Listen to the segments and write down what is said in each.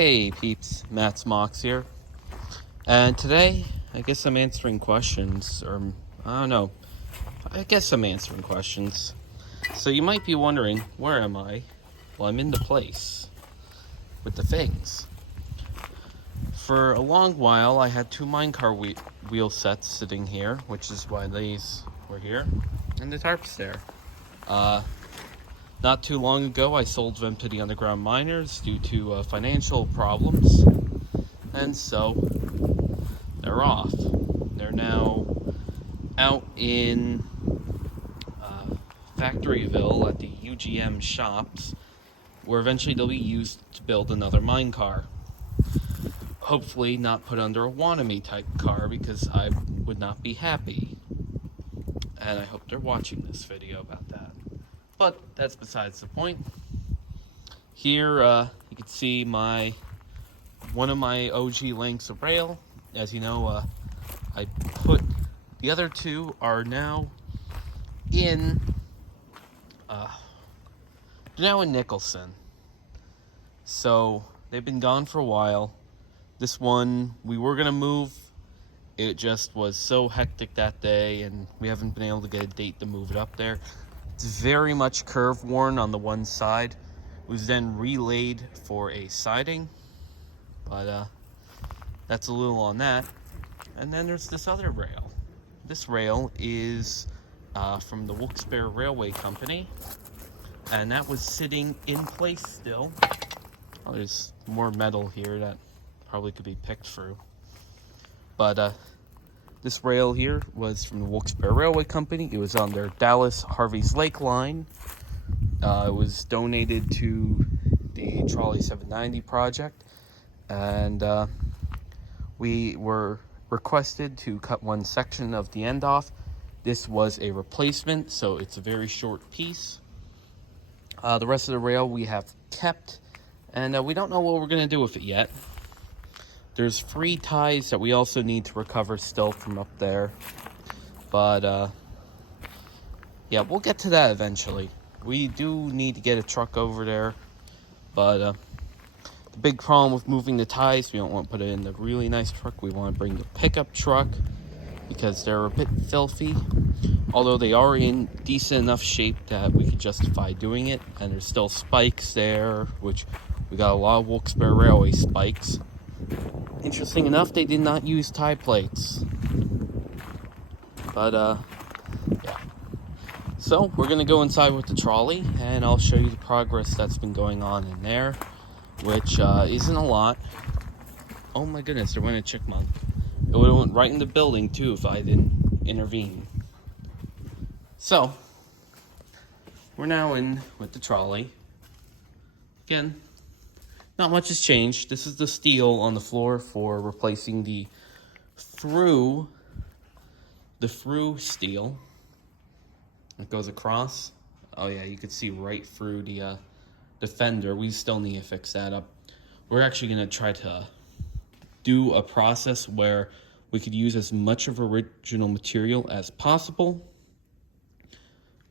Hey peeps, Matt's Mox here, and today I guess I'm answering questions, or I don't know, I guess I'm answering questions. So you might be wondering, where am I? Well, I'm in the place with the things. For a long while I had two minecar wheel sets sitting here, which is why these were here, and the tarp's there. Not too long ago I sold them to the underground miners due to financial problems, and so they're off. They're now out in Factoryville at the UGM shops, where eventually they'll be used to build another mine car. Hopefully not put under a wanamie type car, because I would not be happy. And I hope they're watching this video about that. But that's besides the point. Here you can see one of my OG lengths of rail. As you know, I put the other two are now in Nicholson. So they've been gone for a while. This one we were gonna move. It just was so hectic that day, and we haven't been able to get a date to move it up there. It's very much curve worn on the one side. It was then relayed for a siding, but that's a little on that. And then there's this other rail. This rail is from the Wilkes-Barre Railway Company, and that was sitting in place still. Oh, there's more metal here that probably could be picked through. But this rail here was from the Wilkes-Barre Railway Company. It was on their Dallas Harvey's Lake line. It was donated to the Trolley 790 project, and we were requested to cut one section of the end off. This was a replacement, so it's a very short piece. The rest of the rail we have kept, and we don't know what we're going to do with it yet. There's 3 ties that we also need to recover still from up there. But, yeah, we'll get to that eventually. We do need to get a truck over there. But the big problem with moving the ties, we don't want to put it in the really nice truck. We want to bring the pickup truck, because they're a bit filthy. Although they are in decent enough shape that we could justify doing it. And there's still spikes there, which we got a lot of Wilkes-Barre Railway spikes. Interesting enough, they did not use tie plates. But, yeah. So, we're going to go inside with the trolley, and I'll show you the progress that's been going on in there, which isn't a lot. Oh my goodness, there went a chipmunk. It would have went right in the building, too, if I didn't intervene. So, we're now in with the trolley. Again, not much has changed. This is the steel on the floor for replacing the through steel. It goes across. Oh yeah, you could see right through the fender. We still need to fix that up. We're actually going to try to do a process where we could use as much of original material as possible,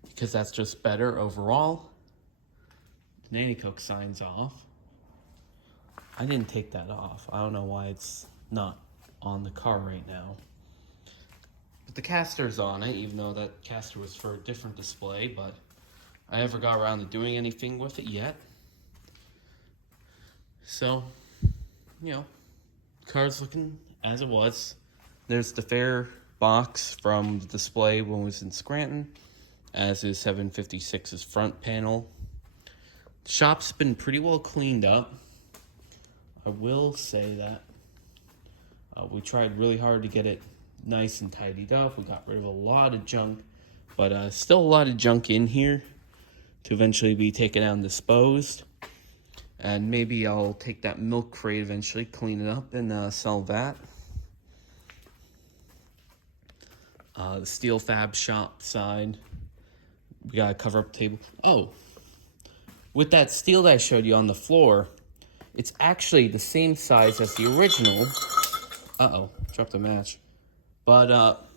because that's just better overall. The Nanny Coke sign's off. I didn't take that off. I don't know why it's not on the car right now. But the caster's on it, even though that caster was for a different display, but I never got around to doing anything with it yet. So, you know, the car's looking as it was. There's the fare box from the display when it was in Scranton, as is 756's front panel. The shop's been pretty well cleaned up. I will say that we tried really hard to get it nice and tidied up. We got rid of a lot of junk, but still a lot of junk in here to eventually be taken out and disposed. And maybe I'll take that milk crate eventually, clean it up, and sell that. The steel fab shop side, we got a cover up table. Oh, with that steel that I showed you on the floor, it's actually the same size as the original. Uh-oh, dropped a match. But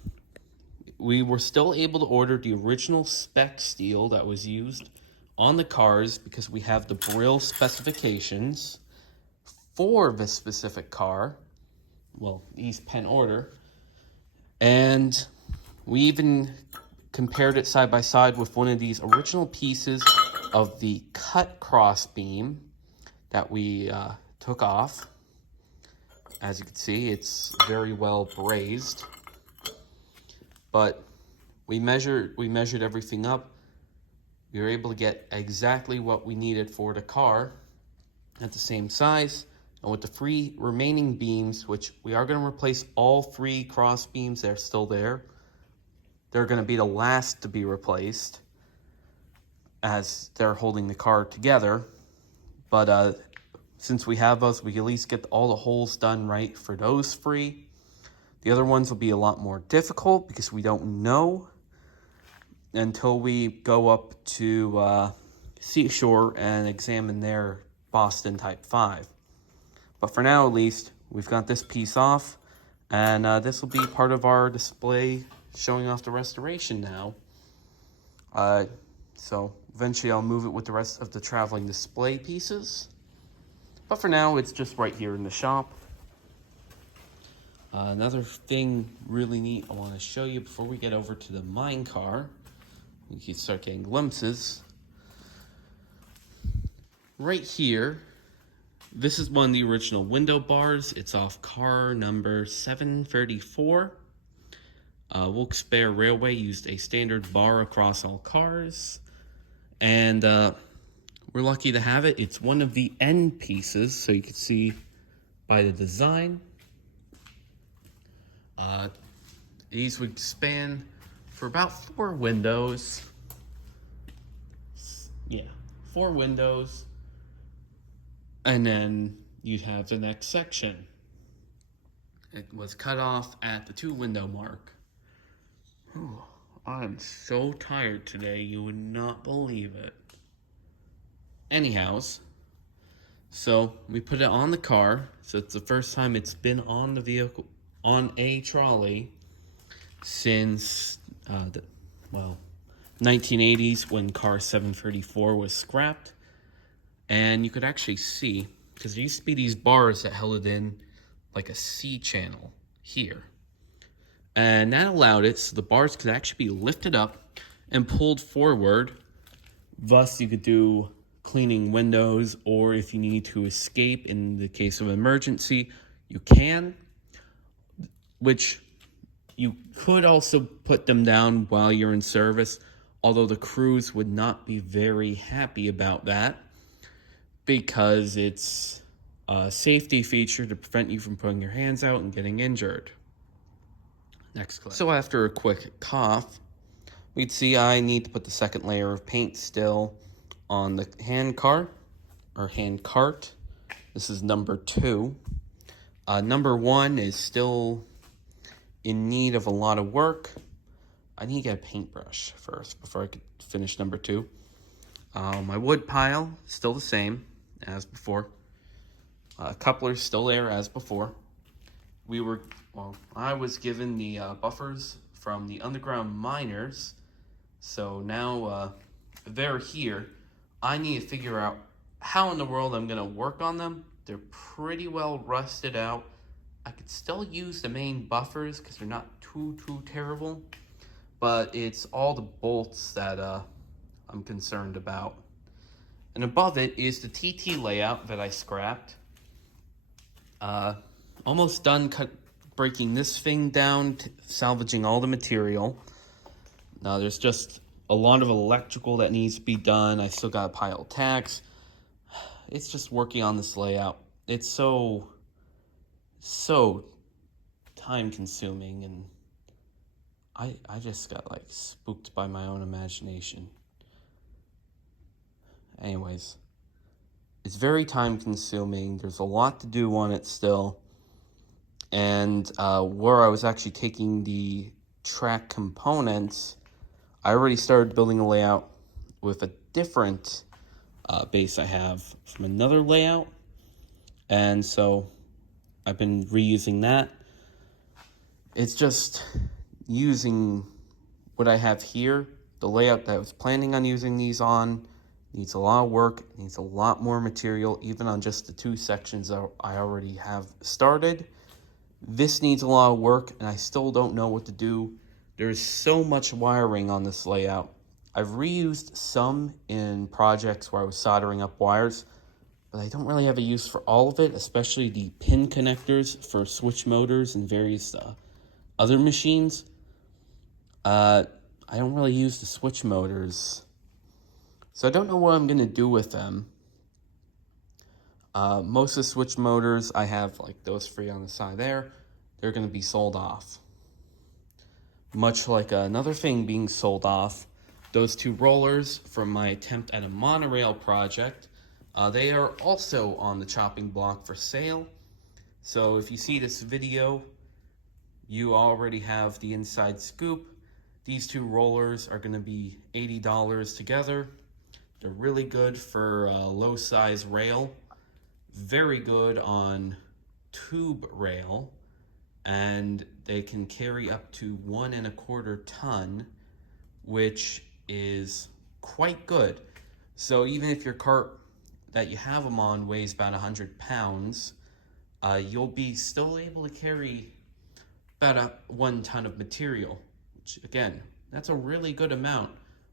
we were still able to order the original spec steel that was used on the cars, because we have the Brill specifications for this specific car. Well, East Penn order. And we even compared it side by side with one of these original pieces of the cut cross beam that we took off. As you can see, it's very well brazed. But we measured everything up. We were able to get exactly what we needed for the car at the same size. And with the 3 remaining beams, which we are going to replace all 3 cross beams that are still there, they're going to be the last to be replaced as they're holding the car together. But since we have those, we can at least get all the holes done right for those 3. The other ones will be a lot more difficult because we don't know until we go up to Seashore and examine their Boston Type 5. But for now, at least, we've got this piece off, and this will be part of our display showing off the restoration now. So eventually I'll move it with the rest of the traveling display pieces. But for now, it's just right here in the shop. Another thing really neat I want to show you before we get over to the minecar. You can start getting glimpses. Right here, this is one of the original window bars. It's off car number 734. Wilkes-Barre Railway used a standard bar across all cars. And we're lucky to have it. It's one of the end pieces, so you can see by the design. These would span for about 4 windows. Yeah, 4 windows. And then you'd have the next section. It was cut off at the 2 window mark. Whew, I'm so tired today, you would not believe it. Anyhows, so we put it on the car. So it's the first time it's been on the vehicle, on a trolley, since the 1980s when car 734 was scrapped. And you could actually see, because there used to be these bars that held it in like a C channel here. And that allowed it so the bars could actually be lifted up and pulled forward. Thus, you could do cleaning windows, or if you need to escape in the case of emergency, you can. Which you could also put them down while you're in service, although the crews would not be very happy about that because it's a safety feature to prevent you from putting your hands out and getting injured. Next clip. So after a quick cough, we'd see I need to put the second layer of paint still on the hand cart. This is number 2. Number 1 is still in need of a lot of work. I need to get a paintbrush first before I could finish number 2. My wood pile, still the same as before. Coupler's still there as before. I was given the buffers from the underground miners, so now they're here. I need to figure out how in the world I'm going to work on them. They're pretty well rusted out. I could still use the main buffers because they're not too terrible, but it's all the bolts that I'm concerned about. And above it is the TT layout that I scrapped. Almost done breaking this thing down, salvaging all the material. Now there's just a lot of electrical that needs to be done. I still got a pile of tacks. It's just working on this layout. It's so time consuming, and I just got like spooked by my own imagination. Anyways, it's very time consuming. There's a lot to do on it still. And where I was actually taking the track components, I already started building a layout with a different base I have from another layout. And so I've been reusing that. It's just using what I have here, the layout that I was planning on using these on, Needs a lot of work, needs a lot more material, even on just the 2 sections that I already have started. This needs a lot of work, and I still don't know what to do. There's so much wiring on this layout. I've reused some in projects where I was soldering up wires, but I don't really have a use for all of it, especially the pin connectors for switch motors and various other machines. I don't really use the switch motors, so I don't know what I'm going to do with them. Most of the switch motors, I have like those 3 on the side there. They're going to be sold off. Much like another thing being sold off, those 2 rollers from my attempt at a monorail project, they are also on the chopping block for sale. So if you see this video, you already have the inside scoop. These 2 rollers are going to be $80 together. They're really good for low size rail, very good on tube rail, and they can carry up to 1 1/4 ton, which is quite good. So even if your cart that you have them on weighs about 100 pounds, you'll be still able to carry about 1 ton of material, which again, that's a really good amount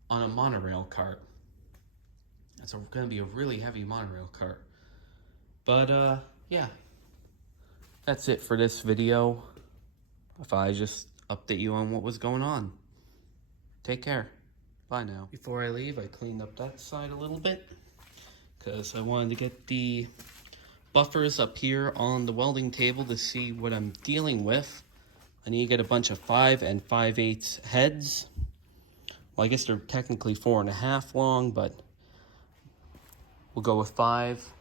on a monorail cart. That's going to be a really heavy monorail cart. But yeah, that's it for this video. If I just update you on what was going on. Take care. Bye now. Before I leave, I cleaned up that side a little bit because I wanted to get the buffers up here on the welding table to see what I'm dealing with. I need to get a bunch of 5 5/8 heads. Well, I guess they're technically 4.5 long, but we'll go with 5.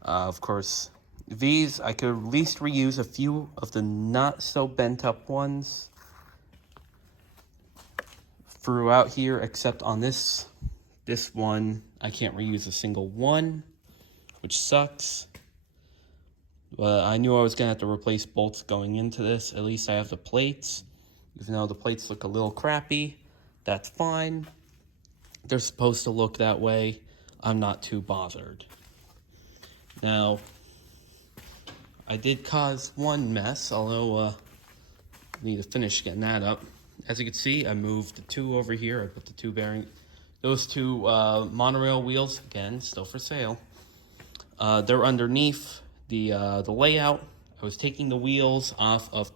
Of course, these I could at least reuse a few of the not so bent up ones throughout here, except on this one I can't reuse a single one, which sucks. But I knew I was gonna have to replace bolts going into this. At least I have the plates, even though the plates look a little crappy. That's fine. They're supposed to look that way. I'm not too bothered. Now, I did cause one mess, although I need to finish getting that up. As you can see, I moved the 2 over here. I put the 2 bearing, those 2 monorail wheels, again, still for sale. They're underneath the layout. I was taking the wheels off of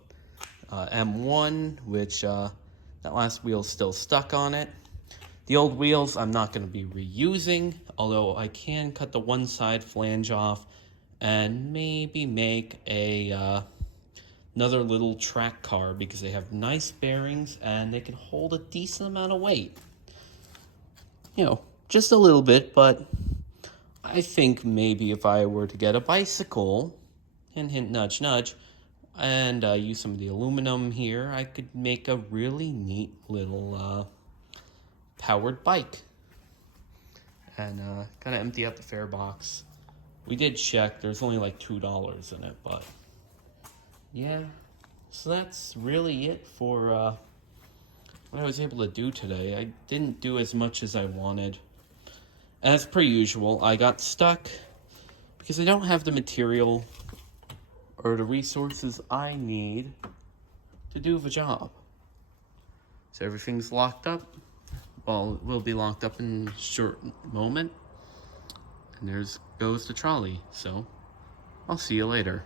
M1, which that last wheel's still stuck on it. The old wheels I'm not going to be reusing, although I can cut the one side flange off and maybe make a another little track car because they have nice bearings and they can hold a decent amount of weight. You know, just a little bit, but I think maybe if I were to get a bicycle, hint, hint, nudge, nudge, and use some of the aluminum here, I could make a really neat little powered bike. And gotta empty out the fare box. We did check, there's only like $2 in it, but yeah. So that's really it for what I was able to do today. I didn't do as much as I wanted. As per usual, I got stuck because I don't have the material or the resources I need to do the job. So everything's locked up. Well, it will be locked up in a short moment. And there's goes the trolley. So I'll see you later.